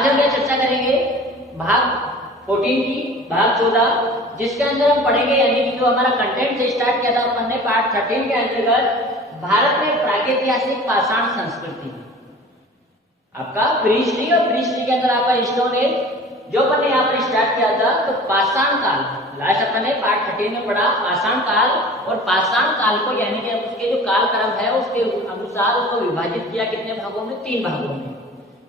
आज हम यह चर्चा करेंगे भाग 14 की, भाग 14, जिसके अंदर हम पढ़ेंगे यानी कि जो हमारा कंटेंट से स्टार्ट किया था अपन ने पार्ट 13 के अंतर्गत भारत में प्रागैतिहासिक पाषाण संस्कृति। आपका प्री हिस्ट्री और प्री हिस्ट्री के अंदर आपका स्टोन एज जो अपन ने यहाँ पर स्टार्ट किया था, तो पाषाण काल लास्ट अपन ने पार्ट 13 में पढ़ा पाषाण काल, और पाषाण काल को यानी कि उसके जो कालक्रम है उसके अनुसार उसको विभाजित किया कितने भागों में, 3 भागों में।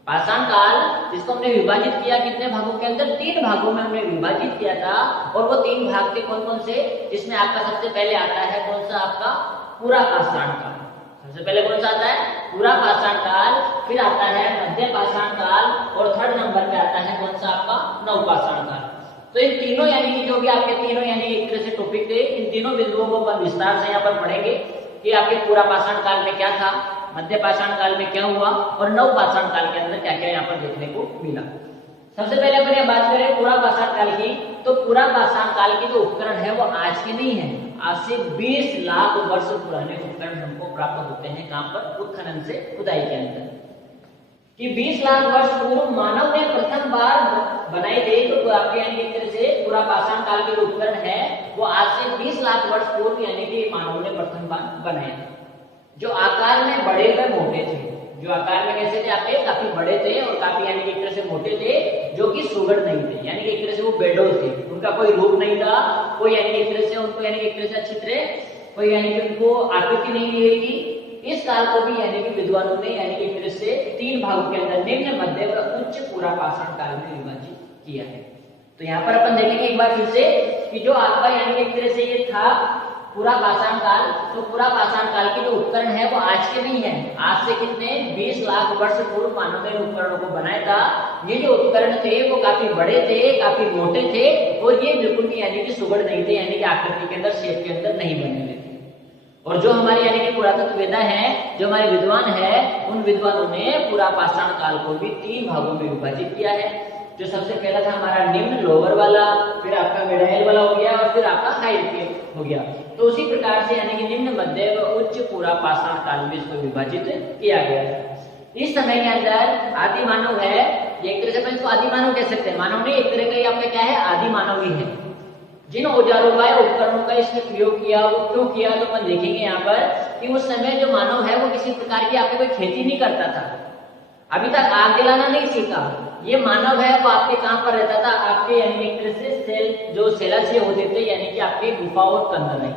पाषाण काल जिसको हमने विभाजित किया कितने भागों के अंदर, 3 भागों में हमने विभाजित किया था। और वो 3 भाग थे कौन कौन से, जिसमें आपका सबसे पहले आता है कौन सा, आपका पूरा पाषाण काल। सबसे पहले कौन सा आता है, पूरा पाषाण काल, फिर आता है मध्य पाषाण काल, और थर्ड नंबर पे आता है कौन सा, आपका नव पाषाण काल। तो इन तीनों यानी कि जो भी आपके तीनों यानी एक तरह से टॉपिक थे, इन तीनों बिंदुओं को अपन विस्तार से यहाँ पर पढ़ेंगे कि आपके पूरा पाषाण काल में क्या था, मध्य पाषाण काल में क्या हुआ, और नव पाषाण काल के अंदर क्या क्या यहाँ पर देखने को मिला। सबसे पहले अपन ये बात करें पूरा पाषाण काल की, तो पूरा पाषाण काल के जो उपकरण है वो आज के नहीं है, आज से 20 लाख वर्ष पुराने उपकरण हमको प्राप्त होते हैं। कहां पर, उत्खनन से खुदाई के अंदर, कि 20 लाख वर्ष पूर्व मानव ने प्रथम बार बनाए थे। तो आपके यानी एक तरह से पूरा पाषाण काल के जो उपकरण है वो आज से 20 लाख वर्ष पूर्व यानी कि मानव ने प्रथम बार बनाए थे, जो आकार में बड़े व मोटे थे। जो आकार में कैसे थे, आपके काफी बड़े थे और काफी यानी कि एक तरह से मोटे थे, जो कि सुगढ़ नहीं थे, यानी कि एक तरह से वो बेडोल थे, उनका कोई रूप नहीं था, कोई यानी एक तरह से उनको यानी एक तरह से अच्छी तरह कोई यानी कि उनको आकृति नहीं दी गई थी। इस काल को भी यानी कि विद्वानों ने यानी कि एक तरह से 3 भागों के अंदर निम्न, मध्य व उच्च पूरा पाषाण काल में विभाजित किया है। तो यहाँ पर अपन देखेंगे एक बार फिर से कि जो आपका यानी कि एक तरह से ये था पूरा पाषाण काल, तो पूरा पाषाण काल के जो उपकरण है वो आज के नहीं है, आज से कितने 20 लाख वर्ष पूर्व मानव ने उपकरणों को बनाया था। ये जो उपकरण थे वो काफी बड़े थे, काफी मोटे थे, और ये बिल्कुल भी यानी कि सुगढ़ नहीं थे, यानी कि आकृति के अंदर, शेप के अंदर नहीं बने हुए थे। और जो हमारे यानी कि पुरातत्ववेत्ता है, जो हमारे विद्वान है, उन विद्वानों ने पूरा पाषाण काल को भी 3 भागों में विभाजित किया है। जो सबसे पहला था हमारा निम्न लोअर वाला, फिर आपका मिडाइल वाला हो गया, और फिर आपका हाई हो गया। तो उसी प्रकार से यानी कि निम्न, मध्य व उच्च पूरा पाषाण काल में इसको विभाजित किया गया है। इस समय के अंदर आदि मानव है, एक तरह से अपन इसको आदि मानव कह सकते हैं। मानव ने एक तरह का आपका क्या है, आदि मानव ही है। जिन औजारों का उपकरणों का इसने प्रयोग किया, वो क्यों किया, तो अपन देखेंगे यहाँ पर कि उस समय जो मानव है वो किसी प्रकार की आपकी कोई खेती नहीं करता था, अभी तक आग जलाना नहीं सीखा। ये मानव है वो आपके कहां पर रहता था, आपके यानी एक तरह से सेल जो सेलाशय होते थे, यानी कि आपके गुफाओं और कंदराएं,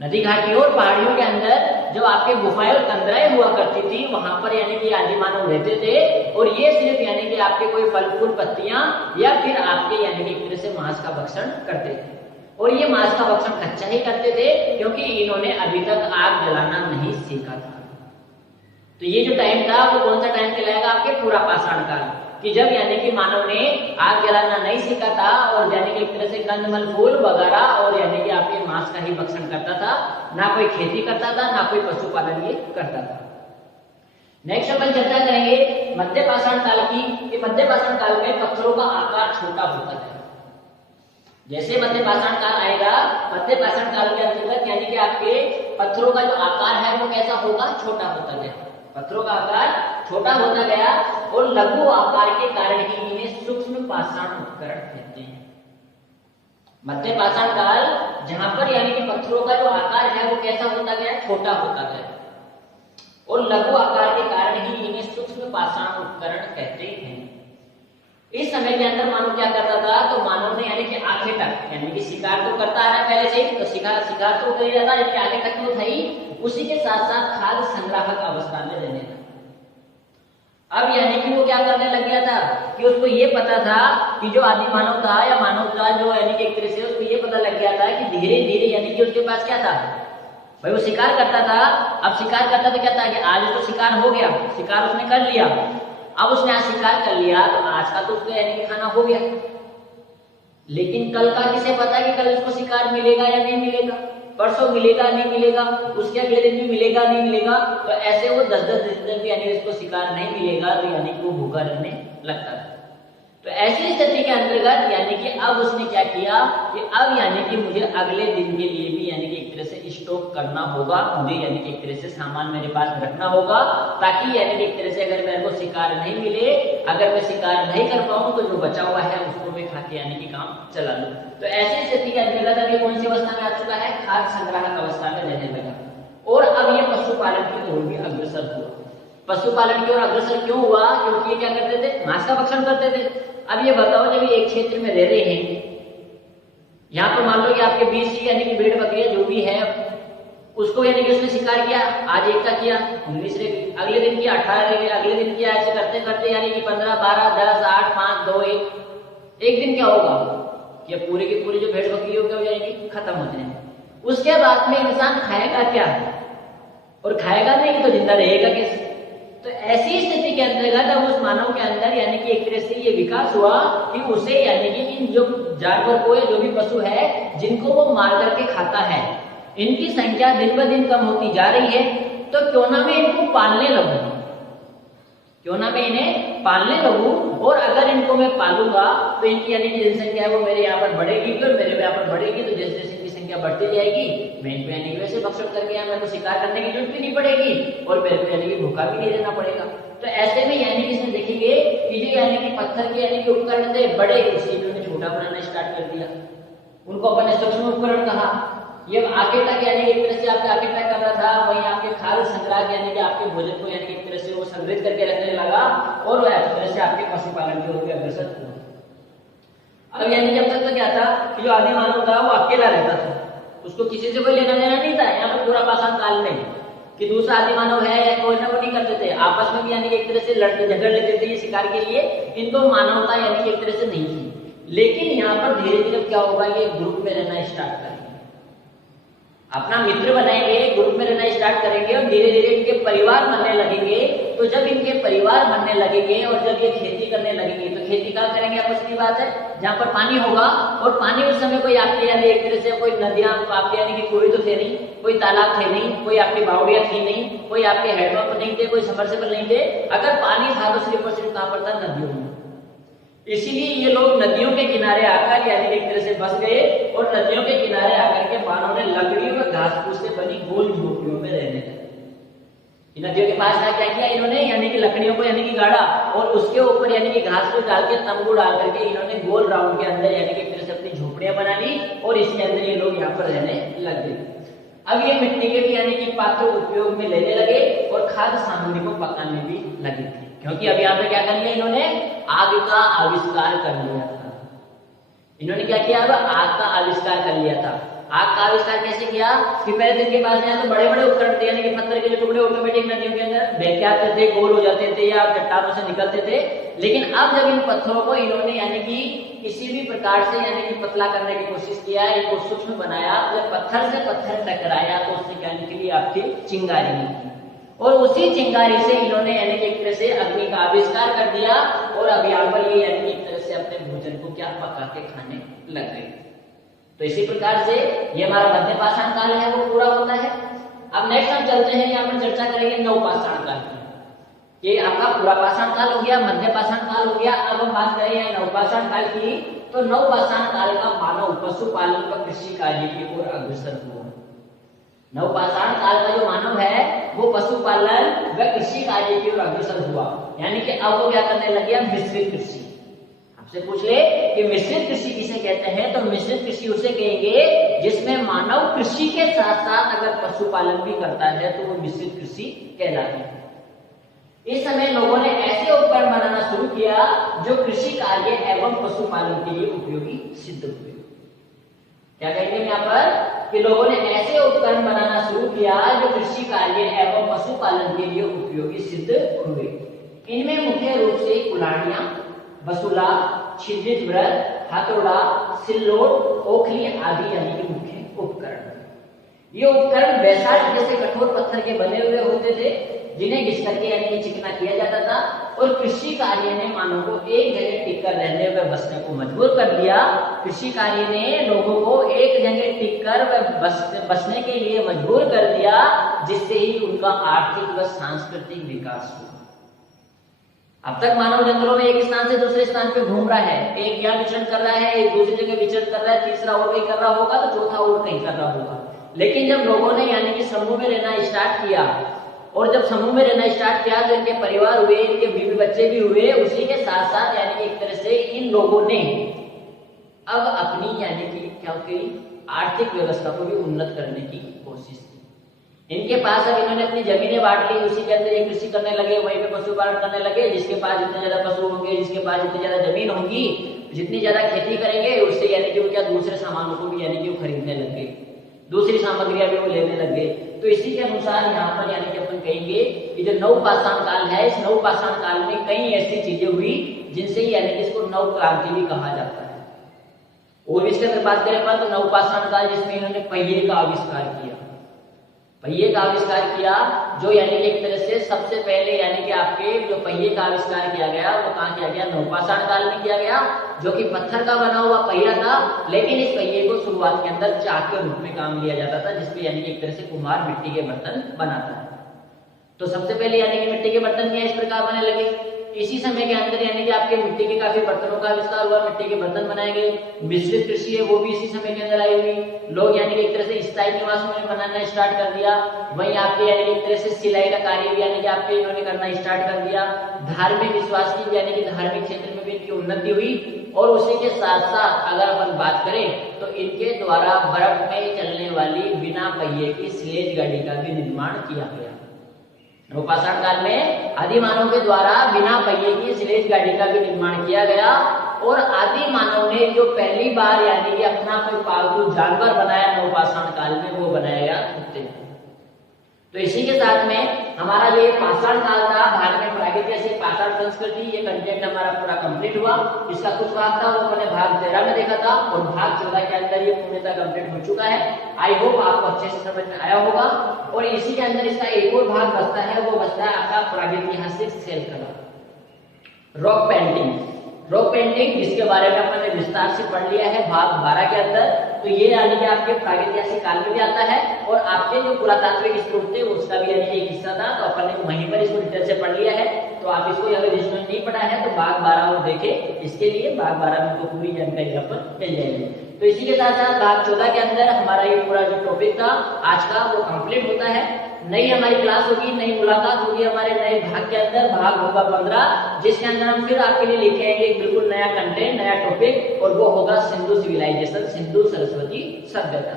नदी घाटी और पहाड़ियों के अंदर जो आपके गुफाएं और कंदराएं हुआ करती थी, वहां पर यानी कि आदि मानव रहते थे। और ये सिर्फ यानी कि आपके कोई फल फूल पत्तियां या फिर आपके यानी कि एक तरह से मांस का भक्षण करते थे। और ये मांस का भक्षण कच्चा ही करते थे, क्योंकि इन्होंने अभी तक आग जलाना नहीं सीखा था। तो ये जो टाइम था वो कौन सा टाइम कहलाएगा, आपके पूरा पाषाण काल, कि जब यानी कि मानव ने आग जलाना नहीं सीखा था, और यानी कि एक तरह से कंदमल, फूल वगैरह और यानी कि आपके मांस का ही भक्षण करता था, ना कोई खेती करता था, ना कोई पशुपालन ये करता था। नेक्स्ट अपन चर्चा करेंगे मध्य पाषाण काल की, कि मध्य पाषाण काल में पत्थरों का आकार छोटा होता है। जैसे मध्य पाषाण काल आएगा, मध्य पाषाण काल के अंतर्गत यानी कि आपके पत्थरों का जो आकार है वो कैसा होगा, छोटा होता गया। पत्थरों का आकार छोटा होता गया, और लघु आकार के कारण ही इन्हें सूक्ष्म पाषाण उपकरण कहते हैं। मध्य पाषाण काल जहां पर यानी कि पत्थरों का जो आकार है वो कैसा होता गया, छोटा होता गया, और लघु आकार के कारण ही इन्हें सूक्ष्म पाषाण उपकरण कहते हैं। इस समय के अंदर मानव क्या करता था, तो मानव ने यानी कि आगे तक यानी कि शिकार तो करता आ रहा है पहले से ही, तो शिकार तो कर ही रहा था, यानी आगे तक तो था ही, उसी के साथ साथ खाद्य संग्राहक अवस्था में रहने लगा। अब यानी कि वो क्या करने लग गया था कि उसको ये पता था कि जो आदि मानव था या मानव था जो यानी कि एक तरह से उसको ये पता लग गया था कि धीरे धीरे यानी कि उसके पास क्या था, भाई वो शिकार करता था। अब शिकार करता तो क्या था कि आज उसको शिकार हो गया, शिकार उसने कर लिया। अब उसने आज शिकार कर लिया तो आज का तो उसको यानी कि खाना हो गया, लेकिन कल का किसे पता कि कल उसको शिकार मिलेगा या नहीं मिलेगा, परसों मिलेगा नहीं मिलेगा, उसके अगले दिन भी मिलेगा नहीं मिलेगा। तो ऐसे वो 10-10 दिन यानी उसको शिकार नहीं मिलेगा, तो यानी कि वो भूखा रहने लगता है। तो ऐसी स्थिति के अंतर्गत यानी कि अब उसने क्या किया कि अब यानी कि मुझे अगले दिन के लिए भी यानी कि एक तरह से स्टॉक करना होगा, मुझे यानी कि एक तरह से सामान मेरे पास रखना होगा, ताकि यानी कि एक तरह से अगर मेरे को शिकार नहीं मिले, अगर मैं शिकार नहीं कर पाऊं तो जो बचा हुआ है उसको मैं खा के यानी कि काम चला लूं। तो ऐसी स्थिति के अंतर्गत अभी कौन सी अवस्था में आ चुका है, खाद्य संग्रहक अवस्था में रहने लगा। और अब ये पशुपालन की ओर भी अग्रसर हुआ। पशुपालन की ओर अग्रसर क्यों हुआ, क्योंकि ये क्या करते थे, घास का भक्षण करते थे। अब ये बताओ, जब ये एक क्षेत्र में रह रहे हैं, यहाँ पर मान लो कि आपके 20 यानी कि भेड़ बकरियां जो भी है उसको यानी कि उसने शिकार किया, आज एक का किया 19 रह गई, अगले दिन किया 18 रह गए, अगले दिन किया, ऐसे करते करते यानी कि 15 12 10 8 5 2 1 एक दिन क्या होगा कि पूरे की पूरी जो भेड़ बकरियों क्या हो जाएगी, खत्म हो जाएंगे। उसके बाद में इंसान खाएगा क्या, और खाएगा नहीं तो जिंदा रहेगा कैसे। तो ऐसी स्थिति के अंतर्गत अब उस मानव के अंदर यानी कि एक तरह से ये विकास हुआ कि उसे यानी कि इन जो जानवर को या जो भी पशु है जिनको वो मार करके खाता है, इनकी संख्या दिन ब दिन कम होती जा रही है। तो क्यों ना मैं इनको पालने लगूं, क्यों ना मैं इन्हें पालने लगूं, और अगर इनको मैं पालूंगा तो इनकी यानी कि जनसंख्या है वो मेरे यहाँ पर बढ़ेगी, और मेरे यहाँ पर बढ़ेगी तो जैसे जैसे इनकी संख्या बढ़ती जाएगी मैं इनको यानी कि वैसे भक्षण करके यहाँ मेरे को शिकार करने की जरूरत भी नहीं पड़ेगी, और मेरे को यानी कि भूखा भी नहीं रहना पड़ेगा। तो ऐसे में यानी कि इसमें देखेंगे कि जो यानी कि पत्थर के यानी कि उपकरण थे बड़े, उसी इन्होंने छोटा बनाना स्टार्ट कर दिया, उनको अपने सूक्ष्म उपकरण कहा। ये आगे तक यानी एक तरह से आपके आगे तक कर रहा था, वहीं आपके खाद्य संग्रह यानी कि आपके भोजन को यानी एक तरह से वो संग्रहित करके रखने लगा, और वह इस तरह से आपके पशुपालन की ओर अग्रसर हुआ। अब यानी जब तक तो क्या था कि जो आदि मानव था वो अकेला रहता था, उसको किसी से कोई लेना देना नहीं था। यहाँ पर पूरा पाषाण काल में कि दूसरा आदि मानव है या कोई ना कोई नहीं करते थे, आपस में भी यानी कि एक तरह से लड़ते झगड़ लेते थे ये शिकार के लिए, इनको मानवता यानी कि एक तरह से नहीं थी। लेकिन यहाँ पर धीरे धीरे क्या होगा, ये ग्रुप में रहना स्टार्ट करेंगे, अपना मित्र बनाएंगे, ग्रुप में रहना स्टार्ट करेंगे, और धीरे धीरे इनके परिवार बनने लगेंगे। तो जब इनके परिवार बनने लगेंगे और जब ये खेती करने लगेंगे, तो खेती कहाँ करेंगे, आपस की बात है जहाँ पर पानी होगा, और पानी उस समय कोई आपके यानी एक तरह से कोई नदियां आपके यानी कि कोई तो थे नहीं, कोई तालाब थे नहीं, कोई आपकी बावड़ियां थी नहीं, कोई आपके हेडपंप नहीं थे, कोई सबमर्सिबल नहीं थे। अगर पानी था तो सिर्फ और सिर्फ कहाँ पर था, नदियों में। इसीलिए ये लोग नदियों के किनारे आकर यानी एक तरह से बस गए, और नदियों के किनारे आकर के मानव ने लकड़ियों में घास फूस से बनी गोल झोपड़ियों में रहने लगे। नदियों के पास क्या किया इन्होंने, यानी कि लकड़ियों को यानी कि गाड़ा, और उसके ऊपर यानी कि घास को डाल के तंबू डाल करके इन्होंने गोल राउंड के अंदर यानी कि एक तरह से अपनी झोपड़ियां बना ली, और इसके अंदर ये लोग यहाँ पर रहने लग गए। अब ये मिट्टी के भी यानी कि पात्र उपयोग में लेने लगे, और खाद्य सामग्री को पकाने भी लगे थे, क्योंकि अब यहाँ पे क्या कर लिया इन्होंने, आग का आविष्कार कर लिया था। इन्होंने क्या किया, अब आग का आविष्कार कर लिया था। आग का आविष्कार कैसे किया कि पहले दिन के पास यहाँ तो बड़े बड़े उपकरण थे, यानी कि पत्थर के जो टुकड़े ऑटोमेटिक नदियों के अंदर बहके आते थे, गोल हो जाते थे या चट्टानों से निकलते थे। लेकिन अब जब इन पत्थरों को इन्होंने यानी कि किसी भी प्रकार से यानी कि पतला करने की कोशिश किया, इनको सूक्ष्म बनाया, जब पत्थर से पत्थर टकराया तो उससे क्या निकली, आपकी चिंगारी निकली, और उसी चिंगारी से इन्होंने यानी कि एक तरह से अग्नि का आविष्कार कर दिया, और अब यहाँ पर ये यानी एक तरह से अपने भोजन को क्या पका के खाने लग गए। तो इसी प्रकार से ये हमारा मध्य पाषाण काल है वो पूरा होता है। अब नेक्स्ट हम चलते हैं, यहाँ पर चर्चा करेंगे नव पाषाण काल की। ये आपका पूरा पाषाण काल हो गया, मध्य पाषाण काल हो गया। अब हम बात करें नव पाषाण काल की, तो नव पाषाण काल का मानव पशुपालन व कृषि कार्य की ओर अग्रसर हुआ। नव पाषाण काल का जो मानव है वो पशुपालन व कृषि कार्य की ओर अग्रसर हुआ, यानी कि अब वो क्या करने लगे, मिश्रित कृषि। आपसे पूछ ले कि मिश्रित कृषि किसे कहते हैं, तो मिश्रित कृषि उसे कहेंगे जिसमें मानव कृषि के साथ साथ अगर पशुपालन भी करता है तो वो मिश्रित कृषि कहलाती है। इस समय लोगों ने ऐसे उपकरण बनाना शुरू किया जो कृषि कार्य एवं पशुपालन के लिए उपयोगी सिद्ध हुए। क्या कहेंगे यहाँ पर कि लोगों ने ऐसे उपकरण बनाना शुरू किया जो कृषि कार्य एवं पशुपालन के लिए उपयोगी सिद्ध हुए। इनमें मुख्य रूप से कुल्हाड़ियां, बसुला, छिद्रित वृत्त, हथौड़ा, सिल्लोट, ओखली आदि यानी कि मुख्य उपकरण। ये उपकरण बैसाल्ट जैसे कठोर पत्थर के बने हुए होते थे जिन्हें घिस करके यानी कि चिकना किया जाता था, और कृषि कार्य ने मानव को एक जगह टिककर रहने व बसने को मजबूर कर दिया। कृषि कार्य ने लोगों को एक जगह टिककर व बसने के लिए मजबूर कर दिया, जिससे ही उनका आर्थिक व सांस्कृतिक विकास हुआ। अब तक मानव जंगलों में एक स्थान से दूसरे स्थान पे घूम रहा है, एक यहाँ विचरण कर रहा है, एक दूसरी जगह विचरण कर रहा है, तीसरा और कहीं कर रहा होगा तो चौथा और कहीं कर रहा होगा। लेकिन जब लोगों ने यानी कि समूह में रहना स्टार्ट किया, और जब समूह में रहना स्टार्ट किया तो इनके परिवार हुए, इनके बीवी बच्चे भी हुए, उसी के साथ साथ यानी कि एक तरह से इन लोगों ने अब अपनी यानी कि क्या की आर्थिक व्यवस्था को भी उन्नत करने की कोशिश की। इनके पास अब इन्होंने अपनी जमीनें बांट ली, उसी के अंदर ये कृषि करने लगे, वहीं पे पशुपालन करने लगे। जिसके पास जितने ज्यादा पशु होंगे, जिसके पास जितनी ज्यादा जमीन होगी, जितनी ज्यादा खेती करेंगे, उससे यानी कि वो क्या दूसरे सामानों को भी यानी कि वो खरीदने लग गए, दूसरी सामग्रियां भी वो लेने लग गए। तो इसी के अनुसार यहाँ पर यानी कि अपन कहेंगे कि जो नवपाषाण काल है, इस नवपाषाण काल में कई ऐसी चीजें हुई जिनसे यानी कि इसको नव क्रांति भी कहा जाता है। और इसके अंदर बात करें तो नवपाषाण काल जिसमें इन्होंने पहिए का आविष्कार किया, पहिए का आविष्कार किया, जो यानी कि एक तरह से सबसे पहले यानी कि आपके जो पहिए का आविष्कार किया गया वो कहाँ किया गया, नवपाषाण काल में किया गया, जो कि पत्थर का बना हुआ पहिया था। लेकिन इस पहिए को शुरुआत के अंदर चाक के रूप में काम लिया जाता था, जिसपे यानी कि एक तरह से कुम्हार मिट्टी के बर्तन बनाता है। तो सबसे पहले यानी कि मिट्टी के बर्तन क्या इस प्रकार बनने लगे। इसी समय के अंदर यानी कि आपके मिट्टी के काफी बर्तनों का आविष्कार हुआ, मिट्टी के बर्तन बनाए गए। मिश्रित कृषि है वो भी इसी समय के अंदर आई हुई। लोग यानी कि एक तरह से स्थायी निवासों में बनाना स्टार्ट कर दिया। वहीं आपके यानी कि एक तरह से सिलाई का कार्य भी यानी कि आपके इन्होंने करना स्टार्ट कर दिया। धार्मिक विश्वास की यानी कि धार्मिक क्षेत्र में भी इनकी उन्नति हुई। और उसी के साथ साथ अगर अपन बात करें तो इनके द्वारा बर्फ में चलने वाली बिना पहिए की स्लेज गाड़ी का भी निर्माण किया गया। नवपाषाण काल में आदि मानव के द्वारा बिना पहिए की स्लेज गाड़ी का भी निर्माण किया गया। और आदि मानव ने जो पहली बार यानी कि अपना कोई पालतू जानवर बनाया नवपाषाण काल में, वो बनाया गया कुत्ते। तो इसी के साथ में हमारा जो ये पाषाण काल था, भारत में प्रागैतिहासिक पाषाण संस्कृति, ये कंटेंट हमारा पूरा कंप्लीट हुआ। इसका कुछ भाग था वो मैंने भाग 13 में देखा था, और भाग 14 के अंदर ये पूर्णतः कंप्लीट हो चुका है। आई होप आपको अच्छे से समझ में आया होगा। और इसी के अंदर इसका एक और भाग बचता है, वो बचता है आपका प्रागैतिहासिक शिल्प कला, रॉक पेंटिंग। रॉक पेंटिंग जिसके बारे में अपने विस्तार से पढ़ लिया है भाग 12 के अंदर। तो ये यानी कि आपके प्रागैतिहासिक काल में भी आता है, और आपके जो पुरातात्विक स्रोत थे उसका भी यानी कि एक हिस्सा था। तो अपन ने वहीं पर इसको डिटेल से पढ़ लिया है। तो आप इसको अगर जिसने नहीं पढ़ा है तो भाग 12 और देखे, इसके लिए भाग 12 में तो पूरी जानकारी यहाँ पर मिल जाएगी। तो इसी के साथ साथ भाग 14 के अंदर हमारा ये पूरा जो टॉपिक था आज का वो कंप्लीट होता है। नई हमारी क्लास होगी, नई मुलाकात होगी हमारे नए भाग के अंदर, भाग होगा 15, जिसके अंदर हम फिर आपके लिए लेके आएंगे एक बिल्कुल नया कंटेंट, नया टॉपिक, और वो होगा सिंधु सिविलाइजेशन, सिंधु सरस्वती सभ्यता।